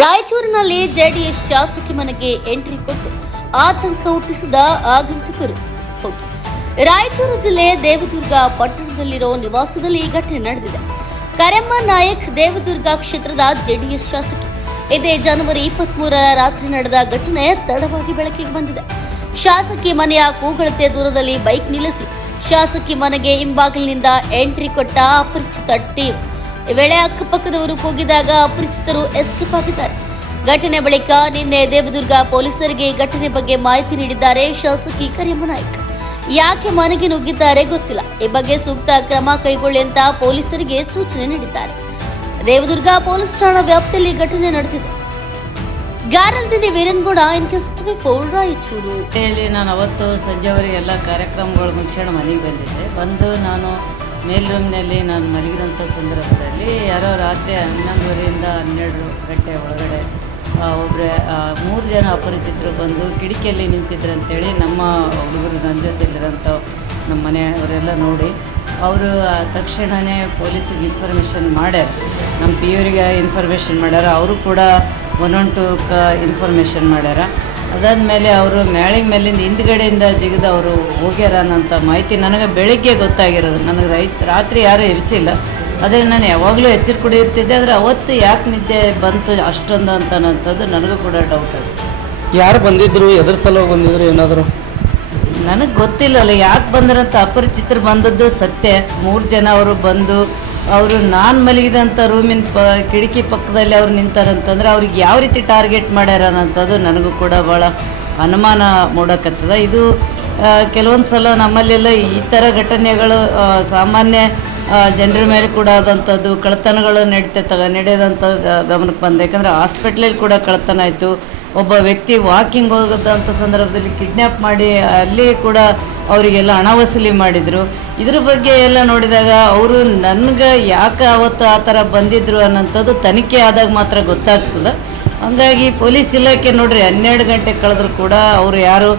ರಾಯಚೂರಿನಲ್ಲಿ ಜೆಡಿಎಸ್ ಶಾಸಕಿ ಮನೆಗೆ ಎಂಟ್ರಿ ಕೊಟ್ಟು ಆತಂಕ ಹುಟ್ಟಿಸಿದ ಆಗಂತುಕರು. ಹೌದು, ರಾಯಚೂರು ಜಿಲ್ಲೆ ದೇವದುರ್ಗ ಪಟ್ಟಣದಲ್ಲಿರೋ ನಿವಾಸದಲ್ಲಿ ಈ ಘಟನೆ ನಡೆದಿದೆ. ಕರೆಮ್ಮ ನಾಯಕ್ ದೇವದುರ್ಗ ಕ್ಷೇತ್ರದ ಜೆಡಿಎಸ್ ಶಾಸಕಿ. ಇದೇ ಜನವರಿ 23ರ ರಾತ್ರಿ ನಡೆದ ಘಟನೆ ತಡವಾಗಿ ಬೆಳಕಿಗೆ ಬಂದಿದೆ. ಶಾಸಕಿ ಮನೆಯ ಕೂಗಳತೆ ದೂರದಲ್ಲಿ ಬೈಕ್ ನಿಲ್ಲಿಸಿ ಶಾಸಕಿ ಮನೆಗೆ ಹಿಂಬಾಗಿಲಿನಿಂದ ಎಂಟ್ರಿ ಕೊಟ್ಟ ಅಪರಿಚಿತ ಟೀಮ್. ಈ ವೇಳೆ ಅಕ್ಕಪಕ್ಕದವರು ಕೂಗಿದಾಗ ಅಪರಿಚಿತರು ಎಸ್ಕೇಪ್ ಆಗಿದ್ದಾರೆ. ಘಟನೆ ಬಳಿಕ ನಿನ್ನೆ ದೇವದುರ್ಗ ಪೊಲೀಸರಿಗೆ ಘಟನೆ ಬಗ್ಗೆ ಮಾಹಿತಿ ನೀಡಿದ್ದಾರೆ ಶಾಸಕಿ ಕರೆಮ್ಮ ನಾಯ್ಕ್. ಯಾಕೆ ಮನೆಗೆ ನುಗ್ಗಿದ್ದಾರೆ ಗೊತ್ತಿಲ್ಲ. ಈ ಬಗ್ಗೆ ಸೂಕ್ತ ಕ್ರಮ ಕೈಗೊಳ್ಳಿ ಅಂತ ಪೊಲೀಸರಿಗೆ ಸೂಚನೆ ನೀಡಿದ್ದಾರೆ. ದೇವದುರ್ಗ ಪೊಲೀಸ್ ಠಾಣಾ ವ್ಯಾಪ್ತಿಯಲ್ಲಿ ಘಟನೆ ನಡೆದಿದೆ. ಗ್ಯಾರಂಟಿ ವೀರನ್ಗೌಡ ರಾಯಚೂರು. ನಾನು ಅವತ್ತು ಸಂಜೆವರೆಗೆ ಎಲ್ಲ ಕಾರ್ಯಕ್ರಮಗಳು ಮುಗಿಸೋಣ ಮನೆಗೆ ಬಂದು ನಾನು ಮೇಲ್ ರೂಮ್ನಲ್ಲಿ ನಾನು ಮಲಗಿದಂಥ ಸಂದರ್ಭದಲ್ಲಿ ಯಾರೋ ರಾತ್ರಿ 11:30ರಿಂದ 12 ಗಂಟೆ ಒಳಗಡೆ ಒಬ್ಬರೇ 3 ಜನ ಅಪರಿಚಿತರು ಬಂದು ಕಿಟಕಿಯಲ್ಲಿ ನಿಂತಿದ್ರು ಅಂತೇಳಿ ನಮ್ಮ ಹುಡುಗರು ನನ್ನ ಜೊತೆಲಿರೋಂಥ ನಮ್ಮ ಮನೆಯವರೆಲ್ಲ ನೋಡಿ ಅವರು ತಕ್ಷಣವೇ ಪೊಲೀಸಿಗೆ ಇನ್ಫಾರ್ಮೇಷನ್ ಮಾಡ್ಯಾರ. ನಮ್ಮ ಪಿಯವರಿಗೆ ಇನ್ಫಾರ್ಮೇಷನ್ ಮಾಡ್ಯಾರ. ಅವರು ಕೂಡ 112 ಇನ್ಫಾರ್ಮೇಷನ್ ಮಾಡ್ಯಾರ. ಅದಾದಮೇಲೆ ಅವರು ಮ್ಯಾಳಿಗೆ ಮೇಲಿಂದ ಹಿಂದ್ಗಡೆಯಿಂದ ಜಿಗಿದು ಅವರು ಹೋಗ್ಯಾರ ಅನ್ನೋಂಥ ಮಾಹಿತಿ ನನಗೆ ಬೆಳಗ್ಗೆ ಗೊತ್ತಾಗಿರೋದು. ನನಗೆ ರಾತ್ರಿ ಯಾರೂ ಎಬ್ಸಿಲ್ಲ. ಅದೇ ನಾನು ಯಾವಾಗಲೂ ಎಚ್ಚರಿಕೆ ಕೂಡ ಇರ್ತಿದ್ದೆ. ಆದರೆ ಅವತ್ತು ಯಾಕೆ ನಿದ್ದೆ ಬಂತು ಅಷ್ಟೊಂದು ಅಂತನಂಥದ್ದು ನನಗೂ ಕೂಡ ಡೌಟ್ ಅನಿಸ್ತು. ಯಾರು ಬಂದಿದ್ರು, ಎದ್ರ ಸಲ ಬಂದಿದ್ರು ಏನಾದರೂ ನನಗೆ ಗೊತ್ತಿಲ್ಲಲ್ಲ ಯಾಕೆ ಬಂದ್ರಂತ. ಅಪರಿಚಿತರು ಬಂದದ್ದು ಸತ್ಯ. 3 ಜನ ಅವರು ಬಂದು ಅವರು ನಾನು ಮಲಗಿದಂಥ ರೂಮಿನ ಕಿಟಕಿ ಪಕ್ಕದಲ್ಲಿ ಅವ್ರು ನಿಂತಾರಂತಂದ್ರೆ ಅವ್ರಿಗೆ ಯಾವ ರೀತಿ ಟಾರ್ಗೆಟ್ ಮಾಡ್ಯಾರ ಅನ್ನೋಂಥದ್ದು ನನಗೂ ಕೂಡ ಭಾಳ ಅನುಮಾನ ಮೂಡಕತ್ತದ. ಇದು ಕೆಲವೊಂದು ಸಲ ನಮ್ಮಲ್ಲೆಲ್ಲ ಈ ಥರ ಘಟನೆಗಳು ಸಾಮಾನ್ಯ ಜನರ ಮೇಲೆ ಕೂಡ ಆದಂಥದ್ದು, ಕಳ್ಳತನಗಳು ನಡೆಯೋದಂಥ ಗಮನಕ್ಕೆ ಬಂದ. ಯಾಕಂದರೆ ಹಾಸ್ಪಿಟ್ಲಲ್ಲಿ ಕೂಡ ಕಳ್ಳತನ ಆಯಿತು. ಒಬ್ಬ ವ್ಯಕ್ತಿ ವಾಕಿಂಗ್ ಹೋಗೋದಂಥ ಸಂದರ್ಭದಲ್ಲಿ ಕಿಡ್ನ್ಯಾಪ್ ಮಾಡಿ ಅಲ್ಲಿ ಕೂಡ ಅವರಿಗೆಲ್ಲ ಹಣ ವಸೂಲಿ ಮಾಡಿದರು. ಇದ್ರ ಬಗ್ಗೆ ಎಲ್ಲ ನೋಡಿದಾಗ ಅವರು ನನಗೆ ಯಾಕೆ ಅವತ್ತು ಆ ಥರ ಬಂದಿದ್ದರು ಅನ್ನೋಂಥದ್ದು ತನಿಖೆ ಆದಾಗ ಮಾತ್ರ ಗೊತ್ತಾಗ್ತದೆ. ಹಾಗಾಗಿ ಪೊಲೀಸ್ ಇಲಾಖೆ ನೋಡ್ರಿ 12 ಗಂಟೆ ಕಳೆದ್ರು ಕೂಡ ಅವರು ಯಾರು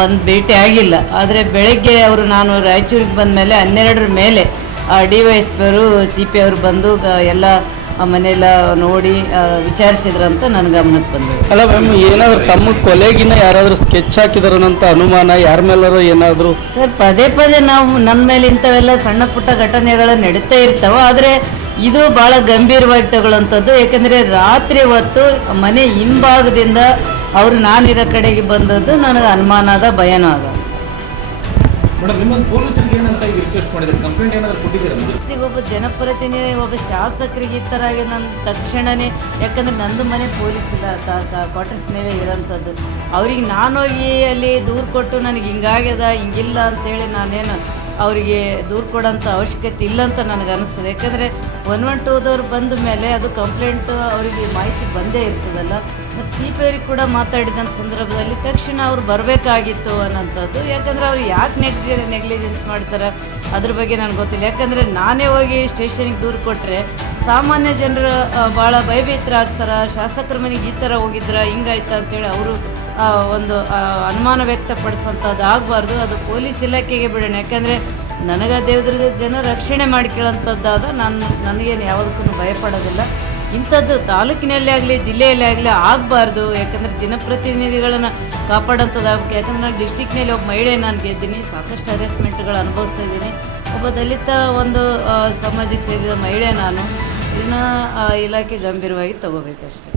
ಬಂದು ಭೇಟಿ ಆಗಿಲ್ಲ. ಆದರೆ ಬೆಳಗ್ಗೆ ಅವರು ನಾನು ರಾಯಚೂರಿಗೆ ಬಂದ ಮೇಲೆ 12ರ ಮೇಲೆ DYSP ಅವರು CP ಅವರು ಬಂದು ಎಲ್ಲ ಮನೆಯೆಲ್ಲ ನೋಡಿ ವಿಚಾರಿಸಿದ್ರಂತ ನನ್ನ ಗಮನಕ್ಕೆ ಬಂದರು. ಅಲ್ಲ ಮ್ಯಾಮ್, ಏನಾದರೂ ತಮ್ಮ ಕೊಲೆಗಿನ ಯಾರಾದರೂ ಸ್ಕೆಚ್ ಹಾಕಿದಾರಂತ ಅನುಮಾನ ಯಾರ ಮೇಲಾರು ಏನಾದರೂ? ಸರ್, ಪದೇ ಪದೇ ನಾವು ನನ್ನ ಮೇಲೆ ಇಂಥವೆಲ್ಲ ಸಣ್ಣ ಪುಟ್ಟ ಘಟನೆಗಳು ನಡೀತಾ ಇರ್ತಾವೆ. ಆದರೆ ಇದು ಭಾಳ ಗಂಭೀರವಾಗಿ ತಗೊಳ್ಳೋಂಥದ್ದು. ಯಾಕೆಂದರೆ ರಾತ್ರಿ ಹೊತ್ತು ಮನೆ ಹಿಂಭಾಗದಿಂದ ಅವರು ನಾನಿರೋ ಕಡೆಗೆ ಬಂದದ್ದು ನನಗೆ ಅನುಮಾನ ಅದ, ಭಯನೂ ಅದ. ಒಬ್ಬ ಜನಪ್ರತಿನಿಧಿ, ಒಬ್ಬ ಶಾಸಕರಿಗೆ ಈ ಥರ ನನ್ನ ತಕ್ಷಣವೇ, ಯಾಕಂದರೆ ನಂದು ಮನೆ ಪೊಲೀಸ್ ಇಲ್ಲ, ಕ್ವಾರ್ಟರ್ಸ್ನಲ್ಲೇ ಇರೋಂಥದ್ದು. ಅವ್ರಿಗೆ ನಾನೋಗಿ ಅಲ್ಲಿ ದೂರು ಕೊಟ್ಟು ನನಗೆ ಹಿಂಗಾಗ್ಯದ ಹಿಂಗಿಲ್ಲ ಅಂತೇಳಿ ನಾನೇನು ಅವರಿಗೆ ದೂರು ಕೊಡೋಂಥ ಅವಶ್ಯಕತೆ ಇಲ್ಲ ಅಂತ ನನಗೆ ಅನಿಸ್ತದೆ. ಯಾಕಂದರೆ 112ದವ್ರು ಬಂದ ಮೇಲೆ ಅದು ಕಂಪ್ಲೇಂಟು ಅವರಿಗೆ ಮಾಹಿತಿ ಬಂದೇ ಇರ್ತದಲ್ಲ. ಮತ್ತು CP ಅವ್ರಿಗೆ ಕೂಡ ಮಾತಾಡಿದಂಥ ಸಂದರ್ಭದಲ್ಲಿ ತಕ್ಷಣ ಅವ್ರು ಬರಬೇಕಾಗಿತ್ತು ಅನ್ನೋಂಥದ್ದು. ಯಾಕಂದರೆ ಅವ್ರು ಯಾಕೆ ನೆಗ್ಲಿಜೆನ್ಸ್ ಮಾಡ್ತಾರೆ ಅದ್ರ ಬಗ್ಗೆ ನನಗೆ ಗೊತ್ತಿಲ್ಲ. ಯಾಕಂದರೆ ನಾನೇ ಹೋಗಿ ಸ್ಟೇಷನಿಗೆ ದೂರು ಕೊಟ್ಟರೆ ಸಾಮಾನ್ಯ ಜನರು ಭಾಳ ಭಯಭೀತರಾಗ್ತಾರೆ. ಶಾಸಕರ ಮನೆಗೆ ಈ ಥರ ಹೋಗಿದ್ರ ಹಿಂಗಾಯ್ತು ಅಂತೇಳಿ ಅವರು ಒಂದು ಅನುಮಾನ ವ್ಯಕ್ತಪಡಿಸೋಂಥದ್ದು ಆಗಬಾರ್ದು. ಅದು ಪೊಲೀಸ್ ಇಲಾಖೆಗೆ ಬಿಡೋಣ. ಯಾಕಂದರೆ ನನಗೆ ದೇವದುರ್ಗ ಜನ ರಕ್ಷಣೆ ಮಾಡ್ಕೊಳ್ಳೋಂಥದ್ದಾದ ನನಗೇನು ಯಾವುದಕ್ಕೂ ಭಯಪಡೋದಿಲ್ಲ. ಇಂಥದ್ದು ತಾಲೂಕಿನಲ್ಲೇ ಆಗಲಿ ಜಿಲ್ಲೆಯಲ್ಲೇ ಆಗಲಿ ಆಗಬಾರ್ದು. ಯಾಕಂದರೆ ಜನಪ್ರತಿನಿಧಿಗಳನ್ನು ಕಾಪಾಡೋಂಥದ್ದಾಗಬೇಕು. ಯಾಕಂದರೆ ನಾನು ಡಿಸ್ಟಿಕ್ನಲ್ಲಿ ಒಬ್ಬ ಮಹಿಳೆ ನಾನು ಗೆದ್ದೀನಿ, ಸಾಕಷ್ಟು ಹರಾಸ್ಮೆಂಟ್ಗಳು ಅನುಭವಿಸ್ತಾ ಇದ್ದೀನಿ. ಒಬ್ಬ ದಲಿತ ಒಂದು ಸಮಾಜಕ್ಕೆ ಸೇರಿದ ಮಹಿಳೆ ನಾನು. ಇದನ್ನು ಇಲಾಖೆ ಗಂಭೀರವಾಗಿ ತಗೋಬೇಕಷ್ಟೆ.